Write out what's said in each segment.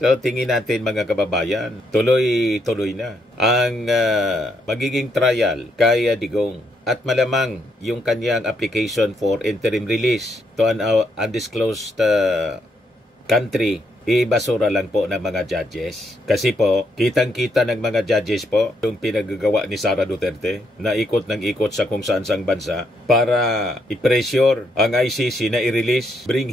So tingin natin mga kababayan, tuloy-tuloy na ang magiging trial kay Digong. At malamang yung kanyang application for interim release to an undisclosed country, ibasura lang po ng mga judges. Kasi po, kitang-kita ng mga judges po yung pinagagawa ni Sara Duterte na ikot ng ikot sa kung saan-sang bansa para i-pressure ang ICC na i-release, bring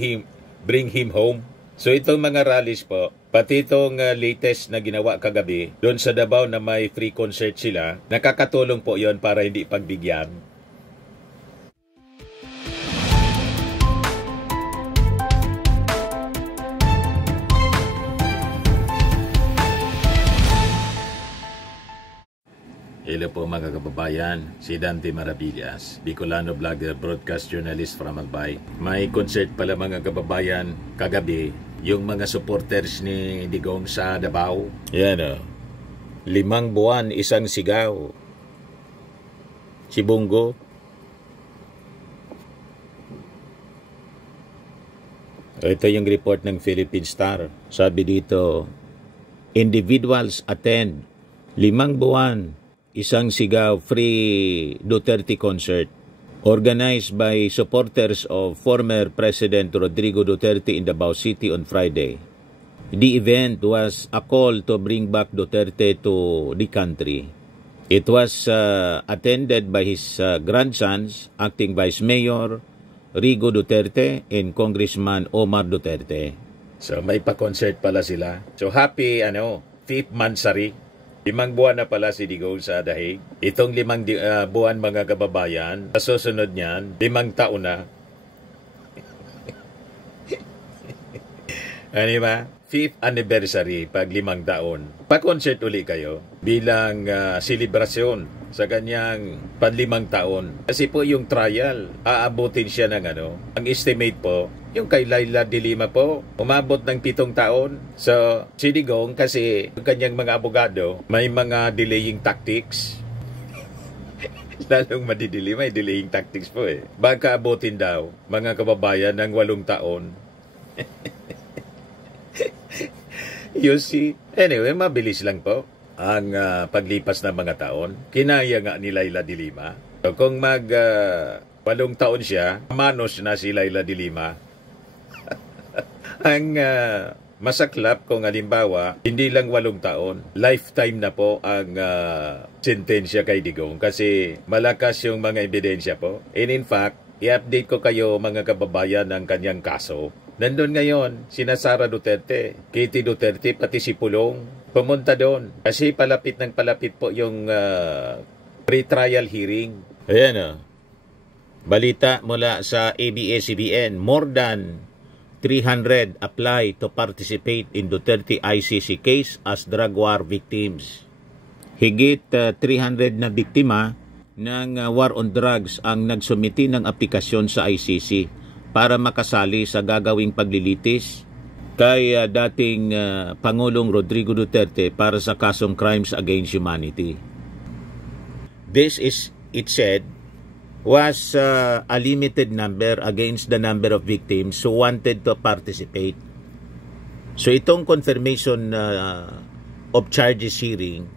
him home. So itong mga rallies po, pati itong latest na ginawa kagabi doon sa Davao na may free concert sila, nakakatulong po yon para hindi pagbigyan. Hello po mga kababayan, si Dante Maravillas, Bicolano vlogger, broadcast journalist from Albay. May concert pala mga kababayan kagabi, yung mga supporters ni Digong sa Davao. Yan o, 5 buwan, isang sigaw. Si Bongo. Ito yung report ng Philippine Star. Sabi dito, individuals attend 5 buwan, isang sigaw free Duterte concert organized by supporters of former President Rodrigo Duterte in Davao City on Friday. The event was a call to bring back Duterte to the country. It was attended by his grandsons, acting Vice Mayor Rigo Duterte and Congressman Omar Duterte. So may pa-concert pala sila. So happy 5th Mansari. 5 buwan na pala si Digong sa dahig. Itong 5 buwan mga kababayan, sa susunod niyan, 5 taon na. Ano ba? 5th anniversary pag 5 taon. Pa-concert uli kayo bilang selebrasyon sa kanyang 5 taon. Kasi po yung trial, aabutin siya ng ang estimate po, yung kay Laila de Lima po, umabot ng 7 taon. So, si Digong kasi yung kanyang mga abogado, may mga delaying tactics. Lalong madidili, may delaying tactics po eh. Baka abutin daw, mga kababayan, ng 8 taon. You see? Anyway, mabilis lang po ang paglipas ng mga taon. Kinaya nga ni Laila de Lima. So, kung 8 taon siya, manos na si Laila de Lima. Ang masaklap kung halimbawa, hindi lang 8 taon, lifetime na po ang sentensya kay Digong kasi malakas yung mga ebidensya po. And in fact, i-update ko kayo mga kababayan ng kanyang kaso. Nandun ngayon, sina Sara Duterte, Katie Duterte, pati si Pulong, pumunta doon. Kasi palapit po yung pre-trial hearing. Ayan balita mula sa ABS-CBN, more than 300 apply to participate in Duterte ICC case as drug war victims. Higit 300 na biktima ng war on drugs ang nagsumiti ng aplikasyon sa ICC para makasali sa gagawing paglilitis kay dating Pangulong Rodrigo Duterte para sa kasong crimes against humanity. This is, it said, was a limited number against the number of victims who wanted to participate. So itong confirmation of charges hearing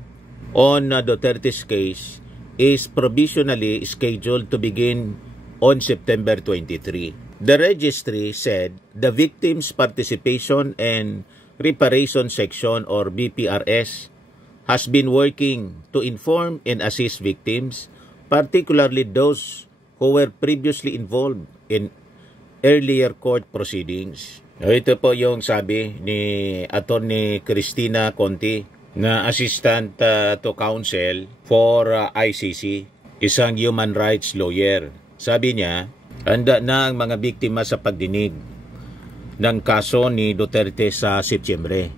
on Duterte's case is provisionally scheduled to begin on September 23. The registry said the Victims Participation and Reparation Section or BPRS has been working to inform and assist victims, particularly those who were previously involved in earlier court proceedings. Ito po yung sabi ni Attorney Cristina Conti na Assistant to Counsel for ICC, isang human rights lawyer. Sabi niya, handa na ang mga biktima sa pagdinig ng kaso ni Duterte sa Setyembre.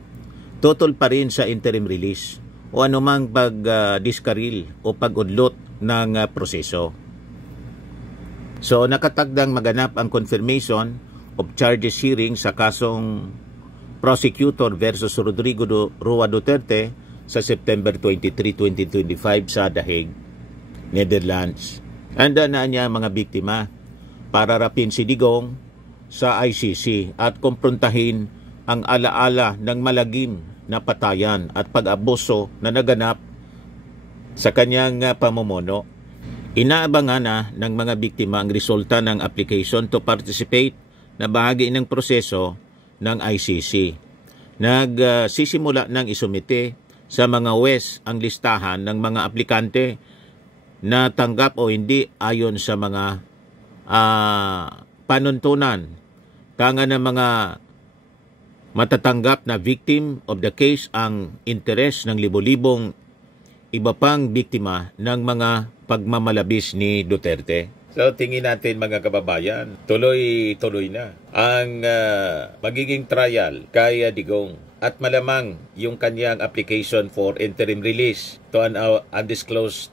Tutol pa rin sa interim release o anumang pag-diskaril o pag-udlot ng proseso. So nakatagdang maganap ang confirmation of charges hearing sa kasong prosecutor versus Rodrigo Roa Duterte sa September 23, 2025 sa The Hague, Netherlands. Handa na niya ang mga biktima para rapin si Digong sa ICC at kumprontahin ang alaala ng malagim na patayan at pag-abuso na naganap sa kanyang pamumuno. Inaabangan na ng mga biktima ang resulta ng application to participate na bahagi ng proseso ng ICC. Nagsisimula ng isumite sa mga WES ang listahan ng mga aplikante na tanggap o hindi ayon sa mga panuntunan. Tanga ng mga matatanggap na victim of the case ang interes ng libo-libong iba pang biktima ng mga pagmamalabis ni Duterte. So tingin natin mga kababayan, tuloy-tuloy na ang magiging trial kay Digong at malamang yung kanyang application for interim release to an undisclosed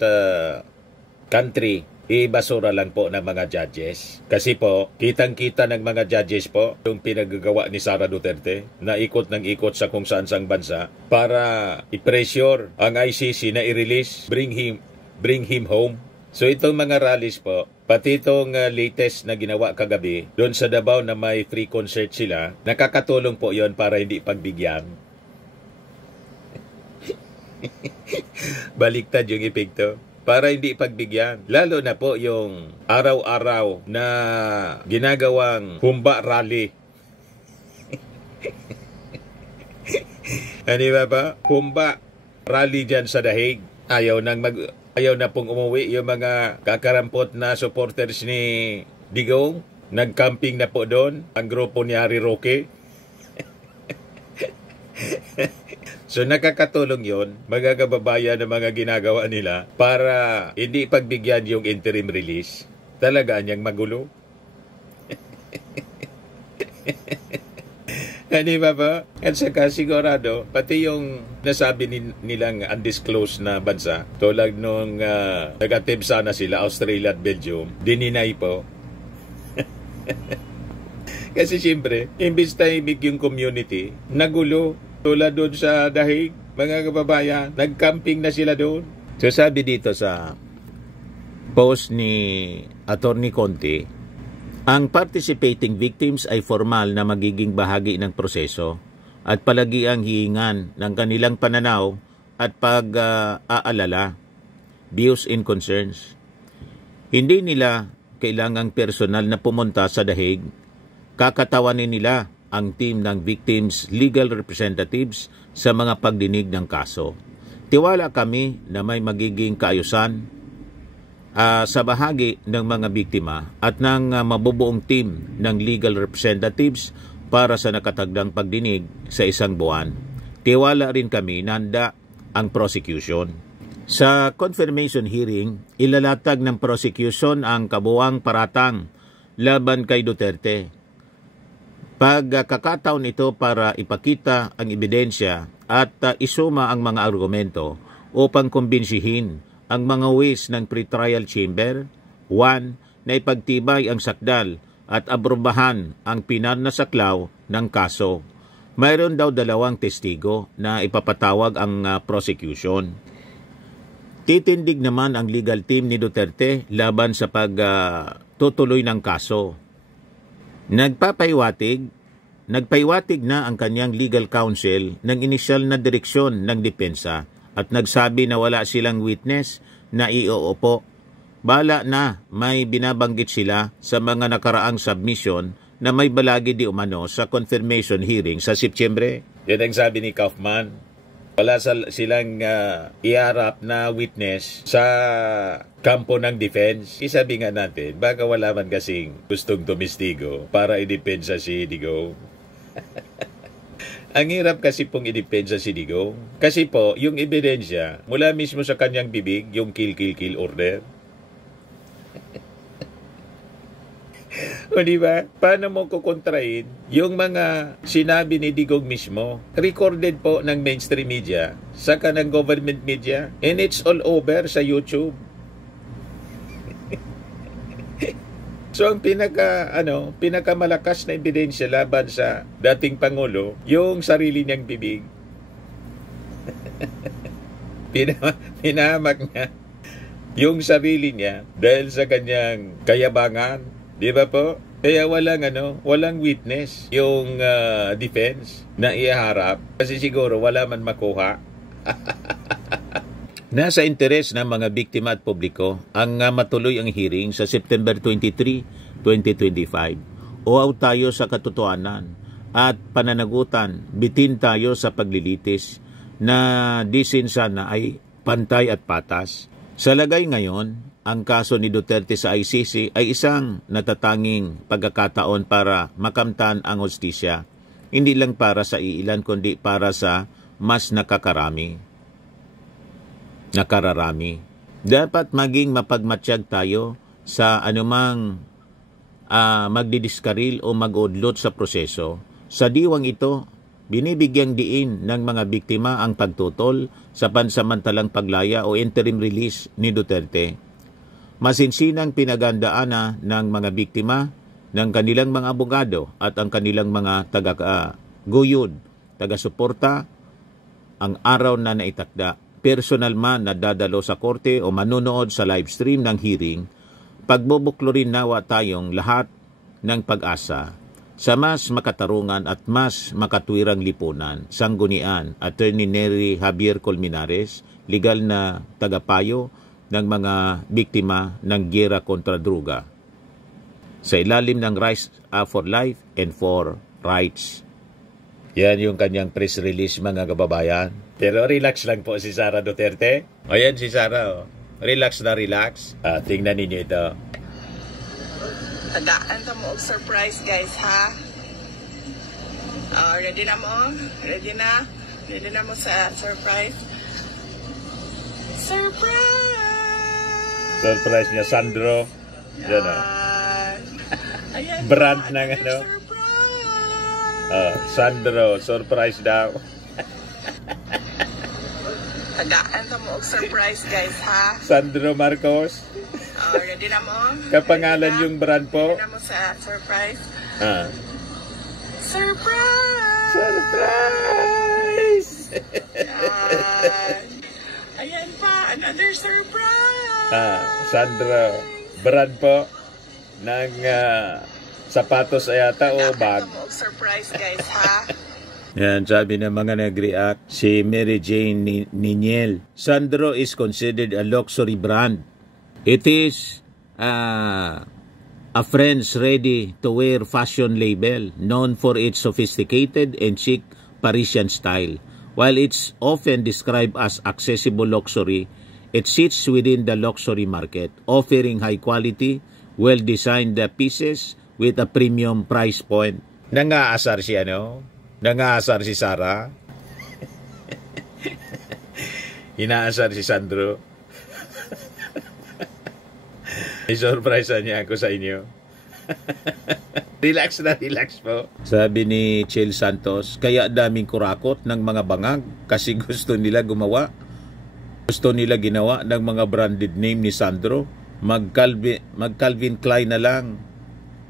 country, ibasura lang po ng mga judges. Kasi po, kitang-kita ng mga judges po yung pinagagawa ni Sara Duterte na ikot ng ikot sa kung saan-sang bansa para i-pressure ang ICC na i-release, bring him home. So itong mga rallies po, pati itong latest na ginawa kagabi, doon sa Davao na may free concert sila, nakakatulong po yon para hindi pagbigyan. Baliktad yung epekto. Para hindi pagbigyan. Lalo na po yung araw-araw na ginagawang humba rally. Ano ba? Humba rally dyan sa Dahig. Ayaw na pong umuwi yung mga kakarampot na supporters ni Digong. Nag-camping na po doon ang grupo ni Harry Roque. So nakakatulong yon, mga kababayan, ng mga ginagawa nila para hindi pagbigyan yung interim release. Talaga niyang magulo. Hindi ba? At saka sigurado, pati yung nasabi nilang undisclosed na bansa, tulad nung nag-attempt sana sila, Australia at Belgium, dininay po. Kasi siyempre, imbis tahimik yung community, nagulo. Tulad doon sa Dahig, mga kababayan, nag-camping na sila doon. So sabi dito sa post ni Attorney Conte, ang participating victims ay formal na magiging bahagi ng proseso at palagi ang hihingan ng kanilang pananaw at pag-aalala, views and concerns. Hindi nila kailangang personal na pumunta sa Dahig. Kakatawanin nila ang team ng victims' legal representatives sa mga pagdinig ng kaso. Tiwala kami na may magiging kaayusan sa bahagi ng mga biktima at ng mabubuong team ng legal representatives para sa nakatagdang pagdinig sa isang buwan. Tiwala rin kami na handa ang prosecution. Sa confirmation hearing, ilalatag ng prosecution ang kabuuang paratang laban kay Duterte. Pagkakataon ito para ipakita ang ebidensya at isuma ang mga argumento upang kumbinsihin ang mga wis ng pretrial chamber. 1. Na ipagtibay ang sakdal at abrobahan ang pinanasaklaw ng kaso. Mayroon daw 2 testigo na ipapatawag ang prosecution. Titindig naman ang legal team ni Duterte laban sa pagtutuloy ng kaso. Nagpaiwatig na ang kanyang legal counsel ng inisyal na direksyon ng depensa at nagsabi na wala silang witness na iuupo. Bala na may binabanggit sila sa mga nakaraang submission na may balagi di umano sa confirmation hearing sa Setyembre. Yan ang sabi ni Kaufman. Wala silang iharap na witness sa kampo ng defense. Isabi nga natin, baka wala man kasing gustong tumistigo para idepensa si Digong. Ang hirap kasi pong idepensa si Digong. Kasi po, yung ebidensya, mula mismo sa kanyang bibig, yung kill order. O diba? Paano mo kukontrain yung mga sinabi ni Digong mismo? Recorded po ng mainstream media, saka ng government media, and it's all over sa YouTube. So ang pinakamalakas na ebidensya laban sa dating Pangulo, yung sarili niyang bibig. Pinahamak niya yung sarili niya dahil sa kanyang kayabangan. Di ba po? Kaya walang witness yung defense na iharap kasi siguro wala man makuha. Nasa interes ng mga biktima at publiko ang matuloy ang hearing sa September 23, 2025. Uaw tayo sa katotohanan at pananagutan, bitin tayo sa paglilitis na disin sana ay pantay at patas. Sa lagay ngayon, ang kaso ni Duterte sa ICC ay isang natatanging pagkakataon para makamtan ang hustisya, hindi lang para sa iilan kundi para sa mas nakararami. Dapat maging mapagmatsyag tayo sa anumang magdidiskaril o mag-udlot sa proseso. Sa diwang ito, binibigyang diin ng mga biktima ang pagtutol sa pansamantalang paglaya o interim release ni Duterte. Masinsinang pinagandaan ng mga biktima ng kanilang mga abogado at ang kanilang mga taga-guyod, taga-suporta ang araw na naitakda. Personal man na dadalo sa korte o manunood sa live stream ng hearing, pagbubuklorin nawa tayong lahat ng pag-asa sa mas makatarungan at mas makatwirang lipunan. Sanggunian, Attorney Nery Javier Colmenares, legal na tagapayo ng mga biktima ng giyera kontra droga sa ilalim ng Rights for Life and for Rights. Yan yung kanyang press release, mga kababayan. Pero relax lang po si Sara Duterte. Ayan si Sara, oh. Relax na relax. Tingnan ninyo ito. Tadaan ta mo og surprise, guys, ha? Ready na mo? Ready na? Ready na mo sa surprise? Surprise! Surprise niya, Sandro. Yan, oh. Ayan, Brand ng ano. Sandro, surprise daw. Tadaan ta mo og surprise, guys, ha? Sandro Marcos. Ready na mo? Kapangalan yung brand po. Ready na mo sa surprise? Surprise! Surprise! Ayan pa, another surprise! Sandro, brand po ng sapatos ayata o bag. Surprise, guys, ha? Yan, sabi ng mga nag-react, si Mary Jane Niniel. Sandro is considered a luxury brand. It is a friends ready to wear fashion label known for its sophisticated and chic Parisian style. While it's often described as accessible luxury, it sits within the luxury market, offering high quality, well-designed pieces with a premium price point. Nangaasar si ano? Nangaasar si Sara? Inaasar si Sandro? I-surprise niya ako sa inyo. Relax na relax po. Sabi ni Chel Santos, kaya daming kurakot ng mga bangag kasi gusto nila ginawa ng mga branded name ni Sandro. Mag-Calvin Klein na lang.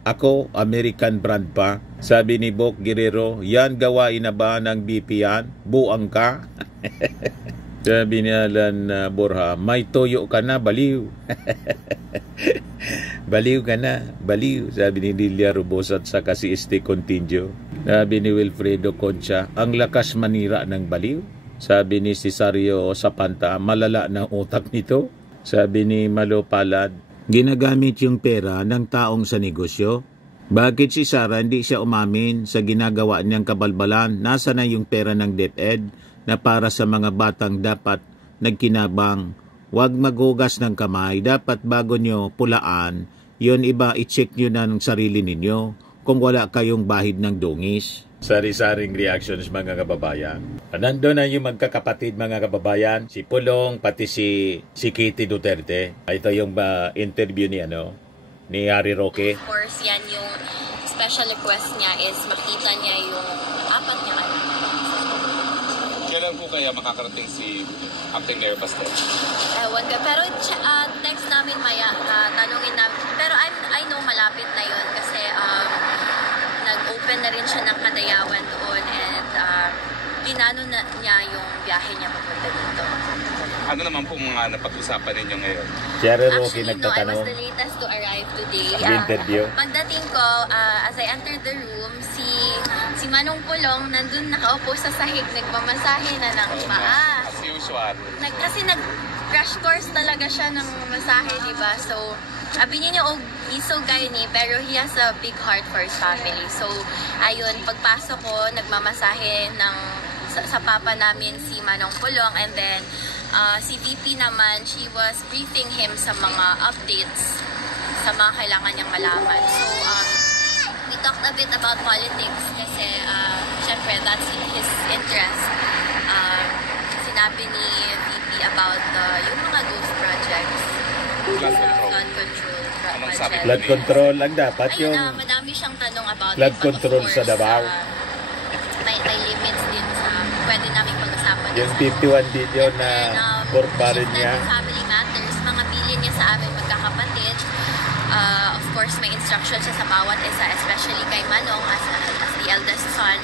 Ako, American brand pa. Sabi ni Bok Guerrero, yan gawain na ba ng BP yan? Buang ka? Sabi ni Alan Borja, may toyo ka na, baliw. Baliw ka na, baliw. Sabi ni Lilia Rubosat sa si Este Contingio. Sabi ni Wilfredo Concha, ang lakas manira ng baliw. Sabi ni Cesario Sapanta, malala ng utak nito. Sabi ni Malo Palad, ginagamit yung pera ng taong sa negosyo. Bakit si Sara hindi siya umamin sa ginagawa niyang kabalbalan? Nasa na yung pera ng DepEd na para sa mga batang dapat nagkinabang? Huwag maghugas ng kamay. Dapat bago nyo pulaan, yon iba i-check nyo na ng sarili ninyo kung wala kayong bahid ng dungis. Sari-saring reactions, mga kababayan. Nandun na yung magkakapatid, mga kababayan. Si Pulong, pati si Kitty Duterte. Ito yung interview ni Harry Roque. Of course, yan yung special request niya is makita niya yung apat niya anak. Kailan po kaya makakarating si Acting Mayor Bastet? Ewan ka, pero text namin maya, tanungin namin. Pero I know malapit na yun kasi nag-open na rin siya ng Kadayawan doon and pinano na niya yung biyahe niya papunta dito. Ano naman po mga napag-usapan ninyo ngayon? Cherry Rocky Actually, no, I nagtatanong. was the latest to arrive today. Interview. Pagdating ko, as I entered the room, si Manong Pulong nandun nakaupo sa sahig, nagmamasahe na ng paa. As usual. Kasi nag-crash course talaga siya ng masahe, di ba? So, sabi niya oh, he's so gynae, pero he has a big heart for his family. So, ayun, pagpasok ko, nagmamasahe sa papa namin si Manong Pulong, and then, si VP naman, she was briefing him sa mga updates sa mga kailangan niyang malaman. So, we talked a bit about politics kasi, syempre, that's his interest. Sinabi ni VP about yung mga ghost projects. Flood control. Flood control Anong sabi project. Flood control ang dapat Ayun, yung madami siyang tanong about flood it, but of control sa course, Davao. May limits din sa pwede namin pag-usapan. Yung sa- 51 billion na And then, korbarin she's niya. done with family matters, mga bilin niya sa amin magkakapatid. Of course, may instruction siya sa bawat isa, especially kay Manong as the eldest son.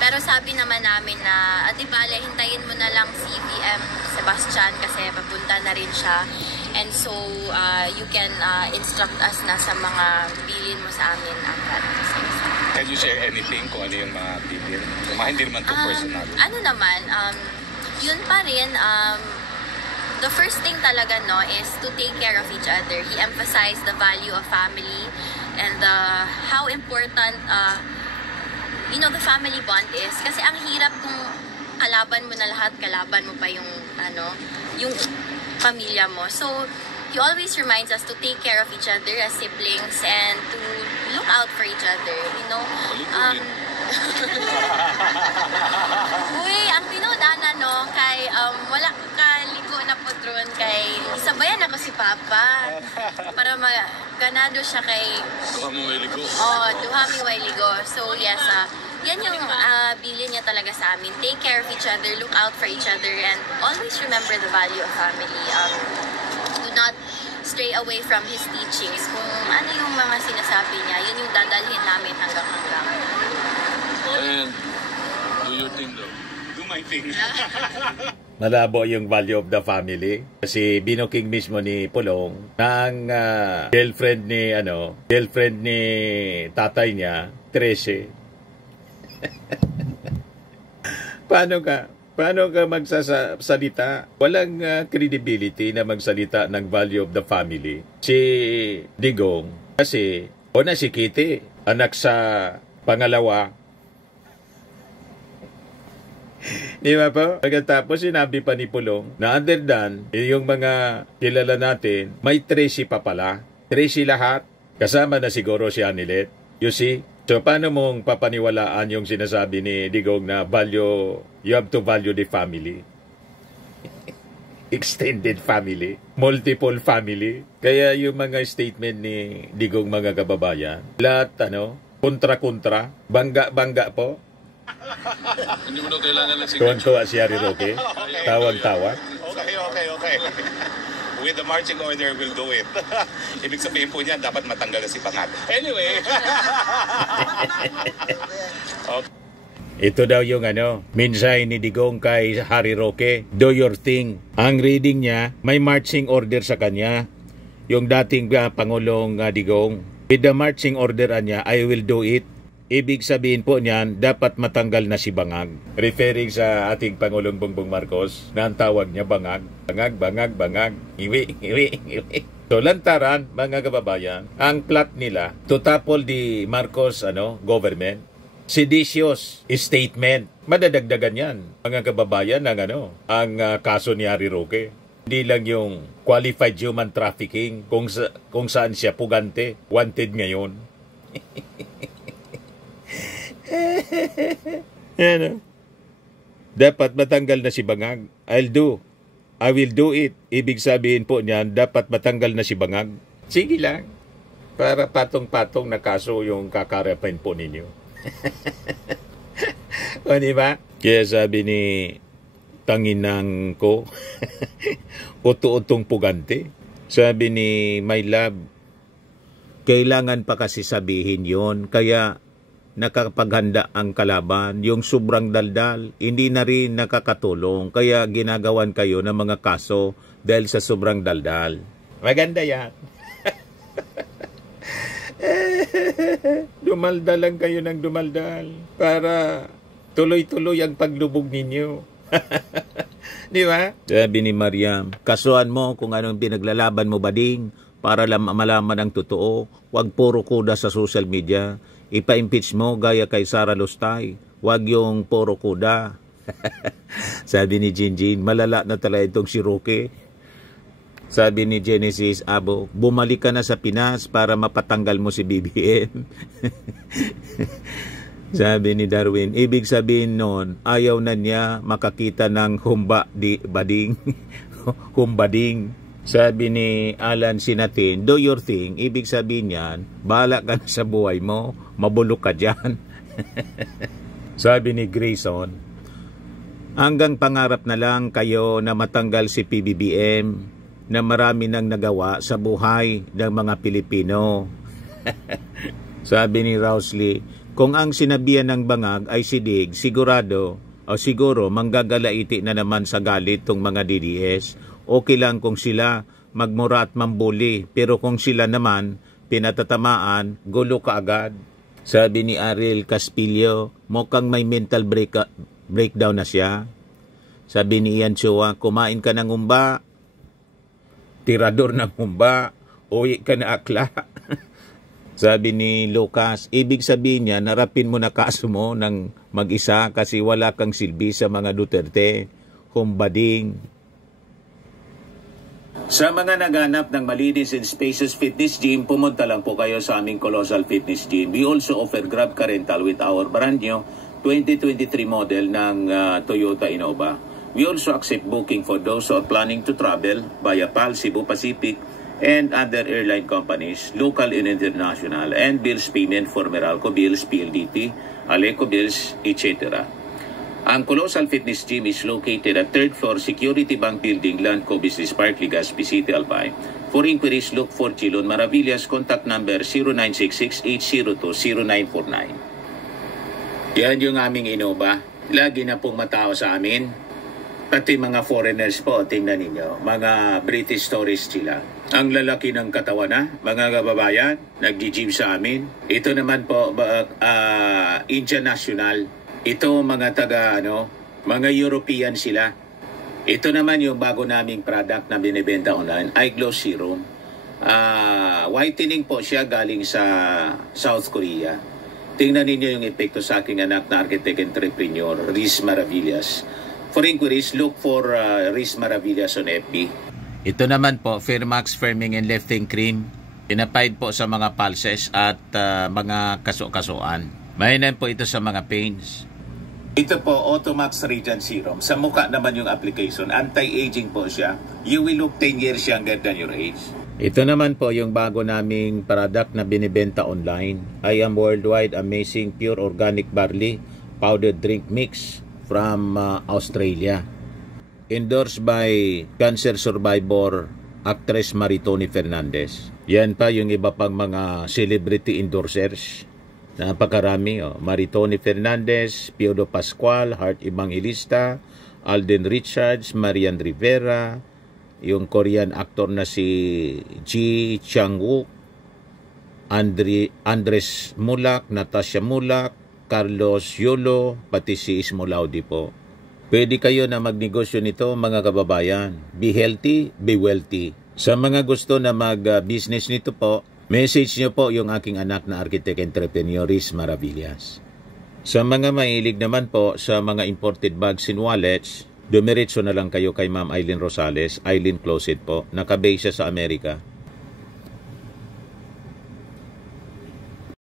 Pero sabi naman namin na, di bale, hintayin mo na lang si VM Sebastian kasi papunta na rin siya. And so, you can instruct us na sa mga bilin mo sa amin agad. Can you share anything kung ano yung mga bilin? Yung mga hindi naman to personal. Ano naman, yun pa rin, the first thing talaga, no, is to take care of each other. He emphasized the value of family and how important, the family bond is. Kasi ang hirap kung kalaban mo na lahat, kalaban mo pa yung pamilya mo. So, he always reminds us to take care of each other as siblings and to look out for each other, Uy, ang tinudanan, no, kay wala kaligo na po dron kay isabayan ako si Papa para ganado siya kay Duha mo may ligo. duha mi way ligo. So yes, yan yung bilin niya talaga sa amin. Take care of each other, look out for each other, and always remember the value of family. Do not stray away from his teachings. Kung ano yung mga sinasabi niya, yun yung dadalhin namin hanggang. And do your thing though. Do my thing. Malabo yung value of the family. Kasi binuking mismo ni Pulong na ang girlfriend ni tatay niya, 13. Paano ka magsasalita? Walang credibility na magsalita ng value of the family. Si Digong, kasi una si Kitty, anak sa pangalawa. Di ba po? Pagkatapos sinabi pa ni Pulong na other than yung mga kilala natin, may 13 pa pala. 13 lahat. Kasama na siguro si Anilet. You see? So, paano mong papaniwalaan yung sinasabi ni Digong na you have to value the family? Extended family, multiple family. Kaya yung mga statement ni Digong, mga kababayan, lahat kontra-kontra, bangga-bangga po. Hindi mo na kailangan ng signature. Tuwan-tuwa si Harry Roque. Tawag-tawa. Okay. With the marching order, we'll do it. Ibig sabihin po niyan, dapat matanggal na si Pangat. Anyway. Ito daw yung mensahe ni Digong kay Harry Roque. Do your thing. Ang reading niya, may marching order sa kanya. Yung dating Pangulong Digong. With the marching order niya, I will do it. Ibig sabihin po niyan, dapat matanggal na si Bangag. Referring sa ating Pangulong Bongbong Marcos, na ang tawag niya Bangag. Bangag. Iwi. So, lantaran, mga kababayan, ang plot nila to topple the Marcos government. Seditious statement. Madadagdagan yan, mga kababayan, ng ang kaso ni Harry Roque. Hindi lang yung qualified human trafficking kung saan siya pugante, wanted ngayon. Dapat matanggal na si Bangag. I will do it. Ibig sabihin po niyan, dapat matanggal na si Bangag. Sige lang. Para patong-patong na kaso yung kakarapin po ninyo. O diba? Kaya sabi ni tanginang ko, uto-utong pugante. Sabi ni My Love, kailangan pa kasi sabihin yon. Kaya nakapaghanda ang kalaban. Yung sobrang daldal, hindi na rin nakakatulong. Kaya ginagawan kayo ng mga kaso dahil sa sobrang daldal. Maganda yan. Dumaldal lang kayo ng dumaldal para tuloy-tuloy ang paglubog ninyo. Di ba? Sabi ni Mariam, kasuhan mo kung anong pinaglalaban mo, bading, para malaman ang totoo. Huwag puro kuda sa social media. Ipa-impeach mo gaya kay Sara Lustay. Huwag yung puro kuda. Sabi ni Jinjin, malala na talaga itong si Roque. Sabi ni Genesis Abo, bumalik ka na sa Pinas para mapatanggal mo si BBM. Sabi ni Darwin, ibig sabihin nun, ayaw na niya makakita ng bading. Humbading. Sabi ni Alan Sinatin, do your thing. Ibig sabihin yan, bahala ka na sa buhay mo, mabulok ka dyan. Sabi ni Grayson, hanggang pangarap na lang kayo na matanggal si PBBM na marami nang nagawa sa buhay ng mga Pilipino. Sabi ni Rowsley, kung ang sinabihan ng bangag ay sidig, siguro manggagalaiti na naman sa galit tong mga DDS. Okay lang kung sila magmura at mambuli, pero kung sila naman pinatatamaan, gulo ka agad. Sabi ni Ariel Caspillo, mukhang may mental breakdown na siya. Sabi ni Ian Chua, kumain ka ng umba, tirador ng umba, uwi ka na akla. Sabi ni Lucas, ibig sabihin niya, narapin mo na kaso mo ng mag-isa kasi wala kang silbi sa mga Duterte. Humbading. Sa mga naghanap ng malinis and spacious fitness gym, pumunta lang po kayo sa aming Colossal Fitness Gym. We also offer Grab Car Rental with our brand new 2023 model ng Toyota Innova. We also accept booking for those who are planning to travel via PAL, Cebu Pacific, and other airline companies, local and international, and bills payment for Meralco Bills, PLDT, Aleco Bills, etc. Ang Colossal Fitness Gym is located at 3rd floor Security Bank Building, Landco Business Park, Legazpi City, Albay. For inquiries, look for Chilon Maravillas, contact number 0966-802-0949. Yan yung aming Innova. Lagi na pong matao sa amin. Pati mga foreigners po, tingnan ninyo, mga British tourists sila. Ang lalaki ng katawan na, mga kababayan, nag-gym sa amin. Ito naman po, Indian National. Ito mga mga European sila. Ito naman yung bago naming product na binibenta online, Eye Glow Serum. Whitening po siya galing sa South Korea. Tingnan ninyo yung epekto sa aking anak na architect entrepreneur, Riz Maravillas. For inquiries, look for Riz Maravillas on FB. Ito naman po, Firmax Firming and Lifting Cream. Pinapaid po sa mga pulses at mga kaso-kasuan. Mahinan po ito sa mga pains. Ito po, Automax Radiant Serum. Sa mukha naman yung application. Anti-aging po siya. You will look 10 years younger than your age. Ito naman po yung bago naming product na binibenta online. I Am Worldwide Amazing Pure Organic Barley Powdered Drink Mix from Australia. Endorsed by cancer survivor actress Maritoni Fernandez. Yan pa yung iba pang mga celebrity endorsers. Napakarami. Maritoni Fernandez, Piodo Pascual, Heart Evangelista, Alden Richards, Marian Rivera, yung Korean actor na si Ji Chang-wook, Andres Mulak, Natasha Mulak, Carlos Yolo, pati si Ismolaudi po. Pwede kayo na magnegosyo nito mga kababayan. Be healthy, be wealthy. Sa mga gusto na mag-business nito po, message nyo po yung aking anak na architect entrepreneur, Riz Maravillas. Sa mga mahilig naman po sa mga imported bags and wallets, dumiretso na lang kayo kay Ma'am Eileen Rosales, Eileen Closet po, nakabase siya sa Amerika.